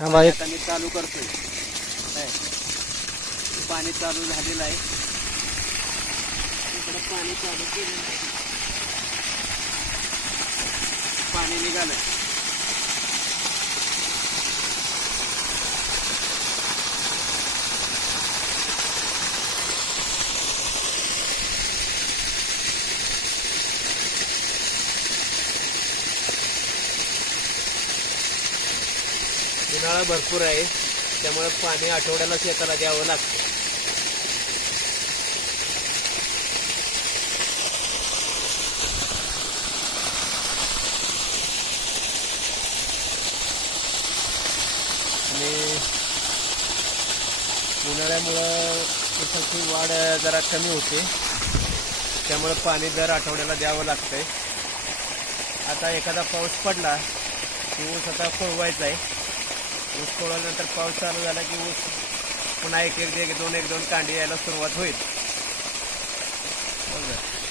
थांबा एक आता मी चालू करतोय काय पाणी चालू झालेलं आहे. इकडे पाणी चालू केलेलं आहे. पाणी निघालं. उन्हाळा भरपूर आहे त्यामुळे पाणी आठवड्याला शेताला द्यावं लागतं. आणि उन्हाळ्यामुळं ऊसाची वाढ जरा कमी होते त्यामुळे पाणी दर आठवड्याला द्यावं लागतंय. आता एखादा पाऊस पडला की ऊस आता कोळवायचा आहे. ऊस कोळवल्यानंतर पाऊस चालू झाला की ऊस पुन्हा एक दोन कांडी यायला सुरुवात होईल. बरोबर.